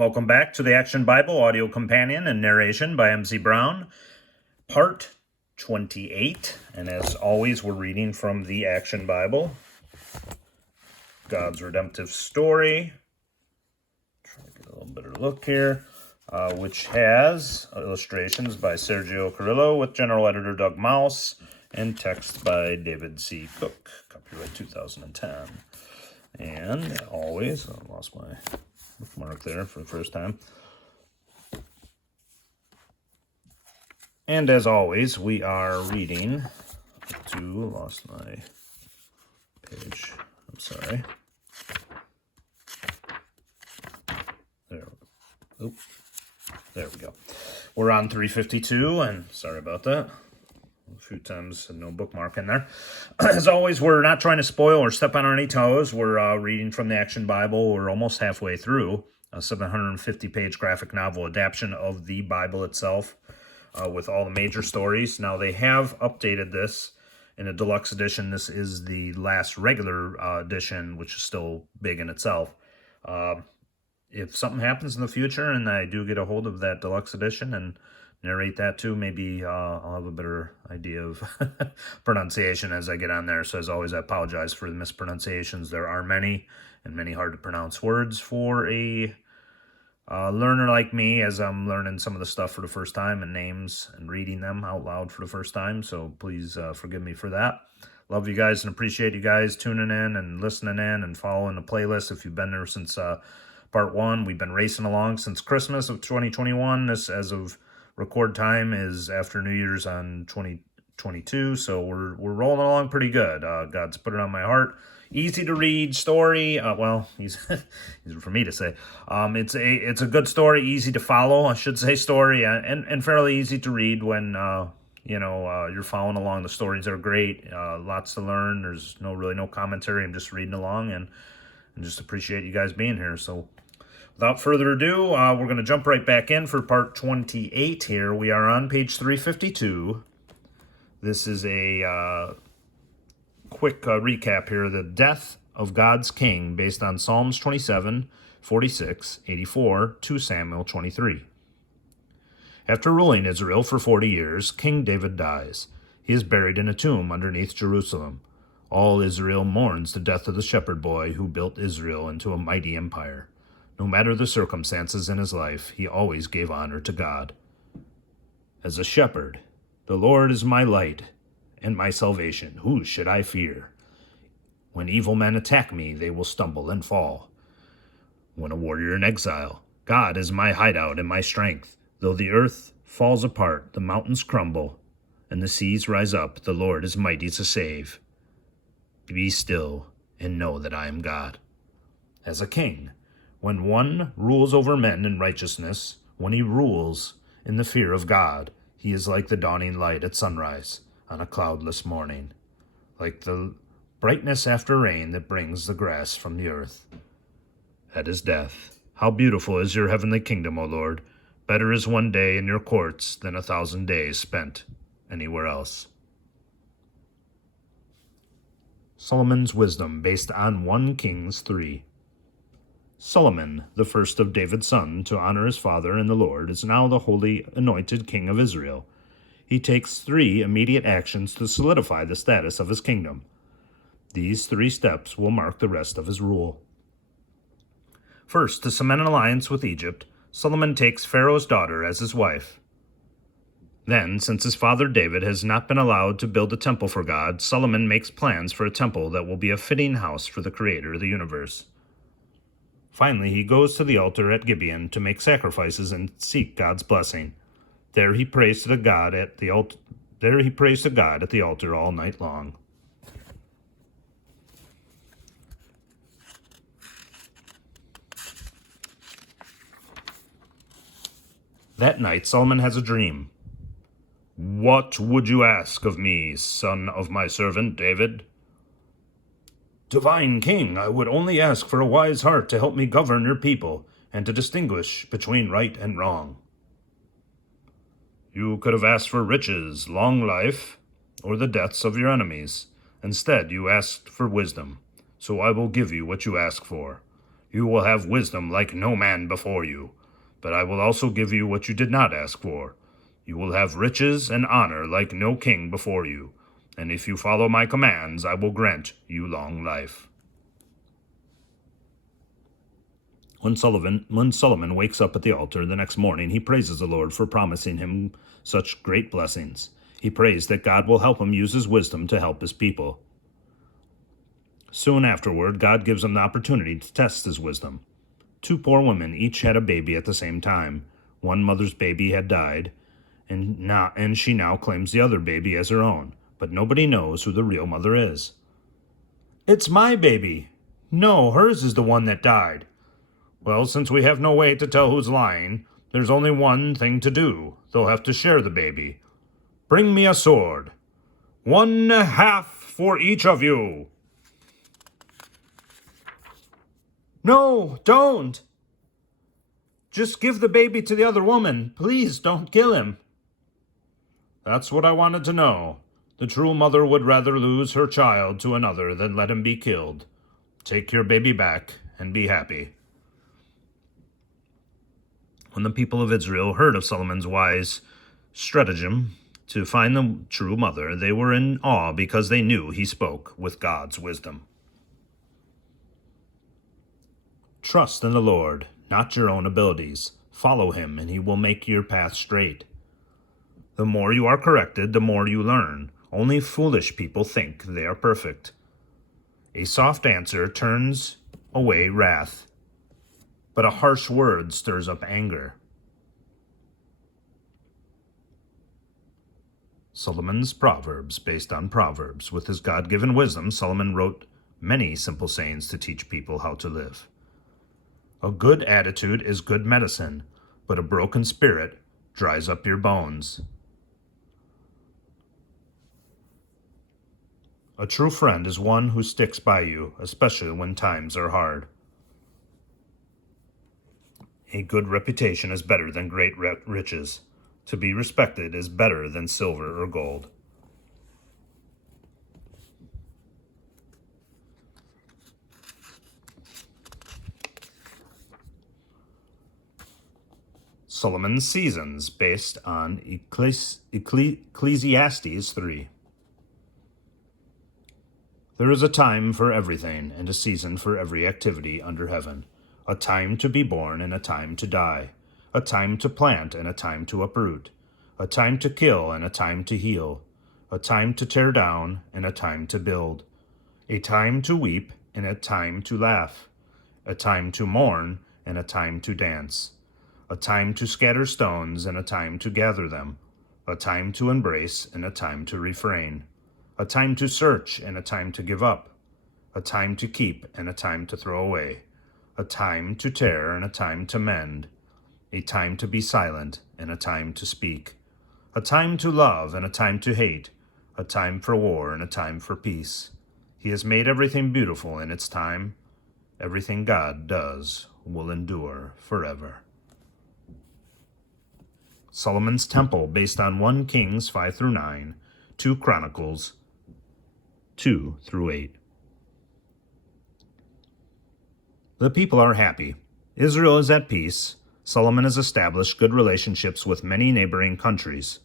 Welcome back to the Action Bible Audio Companion and Narration by M.C. Brown, Part 28. And as always, we're reading from the Action Bible, God's Redemptive Story. Try to get a little better look here, which has illustrations by Sergio Carrillo with General Editor Doug Mouse and text by David C. Cook, copyright 2010. And always, I lost my bookmark there for the first time. And as always, we are reading lost my page. I'm sorry. There we go. We're on 352, and sorry about that. A few times, no bookmark in there. As always, we're not trying to spoil or step on any toes. We're reading from the Action Bible. We're almost halfway through a 750-page graphic novel adaptation of the Bible itself with all the major stories. Now, they have updated this in a deluxe edition. This is the last regular edition, which is still big in itself. If something happens in the future and I do get a hold of that deluxe edition and narrate that too, maybe I'll have a better idea of pronunciation as I get on there. So as always, I apologize for the mispronunciations. There are many and many hard to pronounce words for a learner like me, as I'm learning some of the stuff for the first time and names and reading them out loud for the first time. So please forgive me for that. Love you guys and appreciate you guys tuning in and listening in and following the playlist. If you've been there since part one, we've been racing along since Christmas of 2021. This, as of record time, is after New Year's on 2022, so we're rolling along pretty good. God's put it on my heart. Easy to read story. Easy for me to say. It's a good story, easy to follow, I should say, story, and fairly easy to read when you're following along. The stories are great. Lots to learn. There's really no commentary. I'm just reading along and just appreciate you guys being here. So without further ado, we're going to jump right back in for part 28 here. We are on page 352. This is a quick recap here. The death of God's king, based on Psalms 27, 46, 84, 2 Samuel 23. After ruling Israel for 40 years, King David dies. He is buried in a tomb underneath Jerusalem. All Israel mourns the death of the shepherd boy who built Israel into a mighty empire. No matter the circumstances in his life, he always gave honor to God. As a shepherd, the Lord is my light and my salvation. Who should I fear? When evil men attack me, they will stumble and fall. When a warrior in exile, God is my hideout and my strength. Though the earth falls apart, the mountains crumble, and the seas rise up, the Lord is mighty to save. Be still and know that I am God. As a king, when one rules over men in righteousness, when he rules in the fear of God, he is like the dawning light at sunrise on a cloudless morning, like the brightness after rain that brings the grass from the earth. At his death, how beautiful is your heavenly kingdom, O Lord! Better is one day in your courts than 1,000 days spent anywhere else. Solomon's wisdom, based on 1 Kings 3. Solomon, the first of David's sons to honor his father in the Lord, is now the holy anointed king of Israel. He takes 3 immediate actions to solidify the status of his kingdom. These 3 steps will mark the rest of his rule. First, to cement an alliance with Egypt, Solomon takes Pharaoh's daughter as his wife. Then, since his father David has not been allowed to build a temple for God, Solomon makes plans for a temple that will be a fitting house for the Creator of the universe. Finally, he goes to the altar at Gibeon to make sacrifices and seek God's blessing. There he prays to God at the altar all night long. That night, Solomon has a dream. "What would you ask of me, son of my servant David?" "Divine King, I would only ask for a wise heart to help me govern your people and to distinguish between right and wrong." "You could have asked for riches, long life, or the deaths of your enemies. Instead, you asked for wisdom, so I will give you what you ask for. You will have wisdom like no man before you, but I will also give you what you did not ask for. You will have riches and honor like no king before you, and if you follow my commands, I will grant you long life. When Solomon wakes up at the altar the next morning, he praises the Lord for promising him such great blessings. He prays that God will help him use his wisdom to help his people. Soon afterward, God gives him the opportunity to test his wisdom. 2 poor women each had a baby at the same time. One mother's baby had died, and she now claims the other baby as her own, but nobody knows who the real mother is. "It's my baby." "No, hers is the one that died." "Well, since we have no way to tell who's lying, there's only one thing to do. They'll have to share the baby. Bring me a sword. 1/2 for each of you." "No, don't. Just give the baby to the other woman. Please don't kill him." "That's what I wanted to know. The true mother would rather lose her child to another than let him be killed. Take your baby back and be happy." When the people of Israel heard of Solomon's wise stratagem to find the true mother, they were in awe because they knew he spoke with God's wisdom. Trust in the Lord, not your own abilities. Follow him, and he will make your path straight. The more you are corrected, the more you learn. Only foolish people think they are perfect. A soft answer turns away wrath, but a harsh word stirs up anger. Solomon's Proverbs, based on Proverbs. With his God-given wisdom, Solomon wrote many simple sayings to teach people how to live. A good attitude is good medicine, but a broken spirit dries up your bones. A true friend is one who sticks by you, especially when times are hard. A good reputation is better than great riches. To be respected is better than silver or gold. Solomon's Seasons, based on Ecclesiastes 3. There is a time for everything, and a season for every activity under heaven. A time to be born and a time to die. A time to plant and a time to uproot. A time to kill and a time to heal. A time to tear down and a time to build. A time to weep and a time to laugh. A time to mourn and a time to dance. A time to scatter stones and a time to gather them. A time to embrace and a time to refrain. A time to search and a time to give up. A time to keep and a time to throw away. A time to tear and a time to mend. A time to be silent and a time to speak. A time to love and a time to hate. A time for war and a time for peace. He has made everything beautiful in its time. Everything God does will endure forever. Solomon's Temple, based on 1 Kings 5-9, 2 Chronicles 2-8. The people are happy. Israel is at peace. Solomon has established good relationships with many neighboring countries.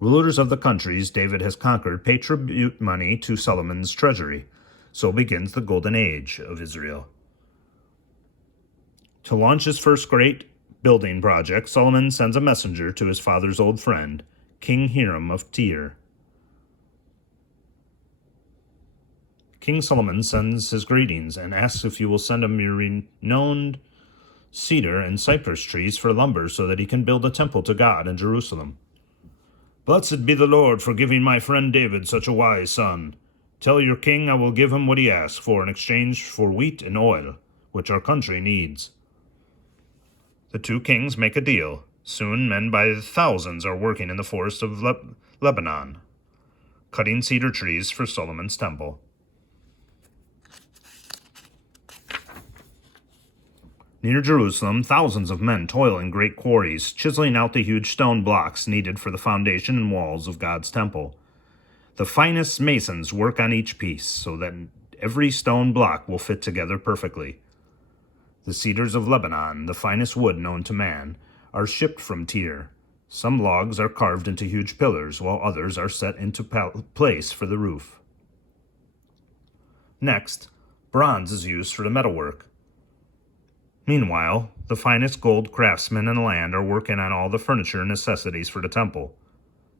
Rulers of the countries David has conquered pay tribute money to Solomon's treasury. So begins the golden age of Israel. To launch his first great building project, Solomon sends a messenger to his father's old friend, King Hiram of Tyre. King Solomon sends his greetings and asks if you will send him your renowned cedar and cypress trees for lumber so that he can build a temple to God in Jerusalem. "Blessed be the Lord for giving my friend David such a wise son. Tell your king I will give him what he asks for in exchange for wheat and oil, which our country needs." The 2 kings make a deal. Soon men by thousands are working in the forest of Lebanon, cutting cedar trees for Solomon's temple. Near Jerusalem, thousands of men toil in great quarries, chiseling out the huge stone blocks needed for the foundation and walls of God's temple. The finest masons work on each piece so that every stone block will fit together perfectly. The cedars of Lebanon, the finest wood known to man, are shipped from Tyre. Some logs are carved into huge pillars, while others are set into place for the roof. Next, bronze is used for the metalwork. Meanwhile, the finest gold craftsmen in the land are working on all the furniture and necessities for the temple.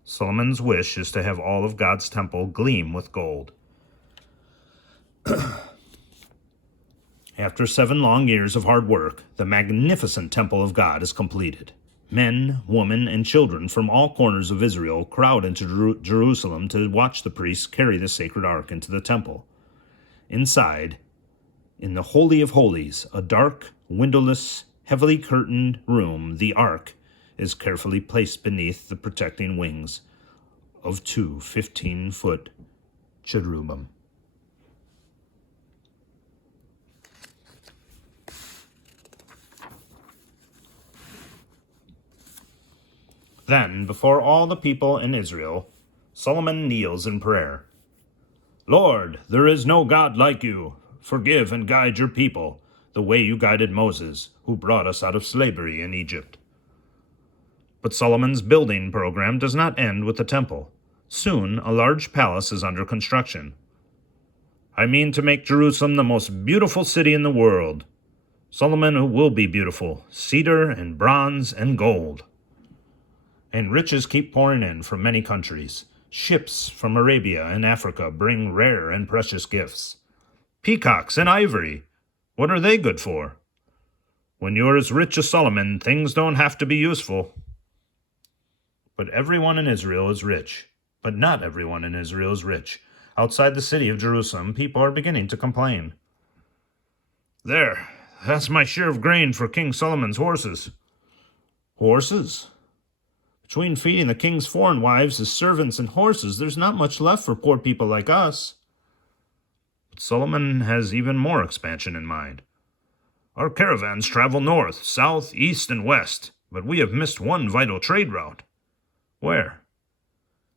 Solomon's wish is to have all of God's temple gleam with gold. After 7 long years of hard work, the magnificent temple of God is completed. Men, women, and children from all corners of Israel crowd into Jerusalem to watch the priests carry the sacred ark into the temple. Inside, in the Holy of Holies, a dark, windowless, heavily curtained room, the ark is carefully placed beneath the protecting wings of 2 15-foot cherubim. Then, before all the people in Israel, Solomon kneels in prayer. Lord, there is no God like you. Forgive and guide your people, the way you guided Moses, who brought us out of slavery in Egypt. But Solomon's building program does not end with the temple. Soon, a large palace is under construction. I mean to make Jerusalem the most beautiful city in the world. Solomon will be beautiful, cedar and bronze and gold. And riches keep pouring in from many countries. Ships from Arabia and Africa bring rare and precious gifts. Peacocks and ivory, what are they good for? When you're as rich as Solomon, things don't have to be useful. But everyone in Israel is rich. But not everyone in Israel is rich. Outside the city of Jerusalem, people are beginning to complain. That's my share of grain for King Solomon's horses. Horses? Between feeding the king's foreign wives, his servants, and horses, there's not much left for poor people like us. But Solomon has even more expansion in mind. Our caravans travel north, south, east, and west, but we have missed one vital trade route. Where?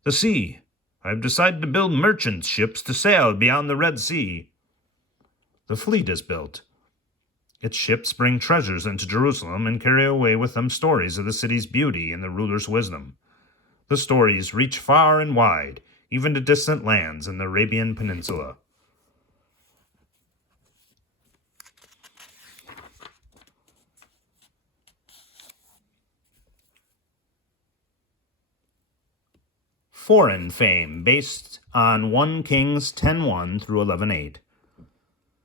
The sea. I've decided to build merchant ships to sail beyond the Red Sea. The fleet is built. Its ships bring treasures into Jerusalem and carry away with them stories of the city's beauty and the ruler's wisdom. The stories reach far and wide, even to distant lands in the Arabian Peninsula. Foreign fame based on 1 Kings 10:1 through 11:8.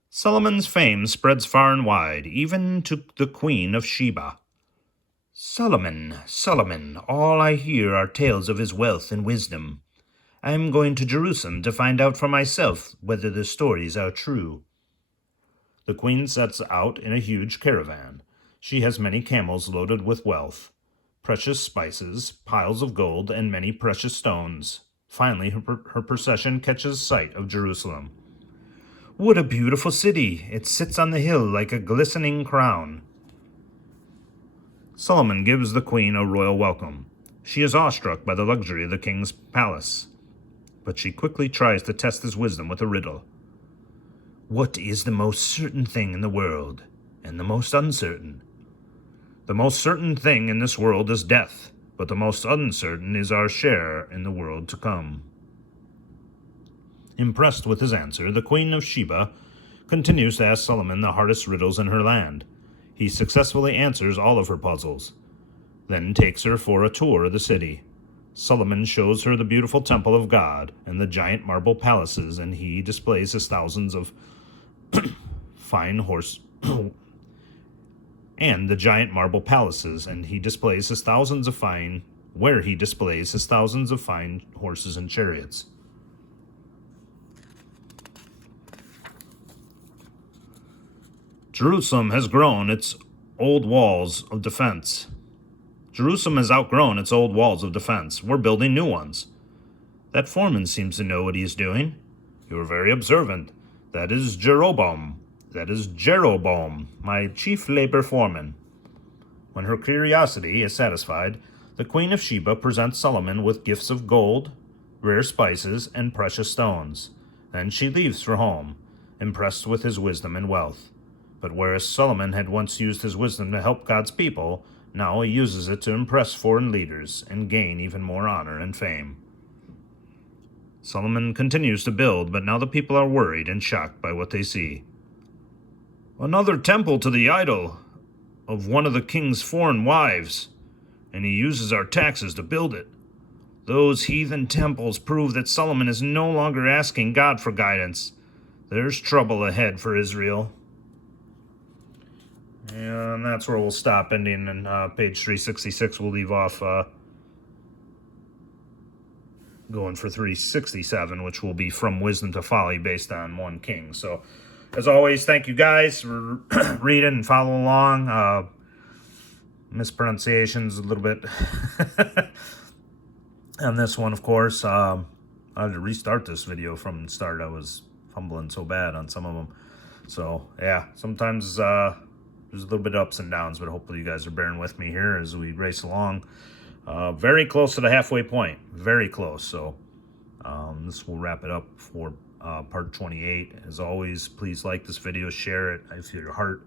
Solomon's fame spreads far and wide, even to the Queen of Sheba. Solomon, Solomon, all I hear are tales of his wealth and wisdom. I am going to Jerusalem to find out for myself whether the stories are true. The queen sets out in a huge caravan. She has many camels loaded with wealth, precious spices, piles of gold, and many precious stones. Finally, her procession catches sight of Jerusalem. What a beautiful city! It sits on the hill like a glistening crown. Solomon gives the queen a royal welcome. She is awestruck by the luxury of the king's palace, but she quickly tries to test his wisdom with a riddle. What is the most certain thing in the world, and the most uncertain? The most certain thing in this world is death, but the most uncertain is our share in the world to come. Impressed with his answer, the Queen of Sheba continues to ask Solomon the hardest riddles in her land. He successfully answers all of her puzzles, then takes her for a tour of the city. Solomon shows her the beautiful temple of God and the giant marble palaces, and he displays his thousands of fine horse and the giant marble palaces, and he displays his thousands of fine horses and chariots. Jerusalem has outgrown its old walls of defense. We're building new ones. That foreman seems to know what he is doing. You are very observant. That is Jeroboam, my chief labor foreman. When her curiosity is satisfied, the Queen of Sheba presents Solomon with gifts of gold, rare spices, and precious stones. Then she leaves for home, impressed with his wisdom and wealth. But whereas Solomon had once used his wisdom to help God's people, now he uses it to impress foreign leaders and gain even more honor and fame. Solomon continues to build, but now the people are worried and shocked by what they see. Another temple to the idol of one of the king's foreign wives, and he uses our taxes to build it. Those heathen temples prove that Solomon is no longer asking God for guidance. There's trouble ahead for Israel. And that's where we'll stop, ending in page 366. We'll leave off going for 367, which will be From Wisdom to Folly, based on 1 King. So, as always, thank you guys for reading and following along. Mispronunciations a little bit on this one, of course. I had to restart this video from the start. I was fumbling so bad on some of them. So, yeah, sometimes there's a little bit of ups and downs, but hopefully you guys are bearing with me here as we race along. Very close to the halfway point. Very close. So this will wrap it up for part 28. As always, please like this video, share it if your heart,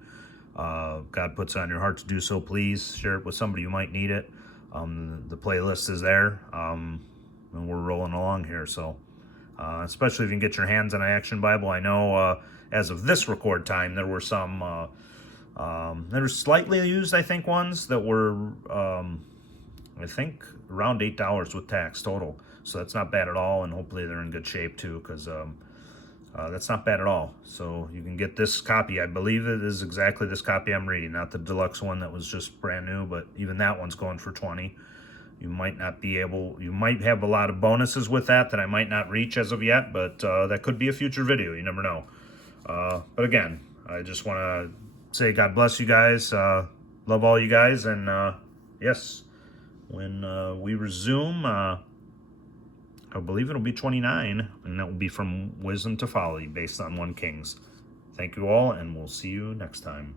God puts it on your heart to do so. Please share it with somebody who might need it. The playlist is there, and we're rolling along here. So especially if you can get your hands on an Action Bible. I know as of this record time, there were some that are slightly used, I think, ones that were, I think, around $8 with tax total. So that's not bad at all, and hopefully they're in good shape too, because that's not bad at all. So you can get this copy. I believe it is exactly this copy I'm reading, not the deluxe one that was just brand new, but even that one's going for $20. You might not be able, you might have a lot of bonuses with that I might not reach as of yet, but that could be a future video. You never know. But again, I just want to say God bless you guys. Love all you guys. And yes, when we resume, I believe it'll be 29, and that will be From Wisdom to Folly, based on 1 Kings. Thank you all, and we'll see you next time.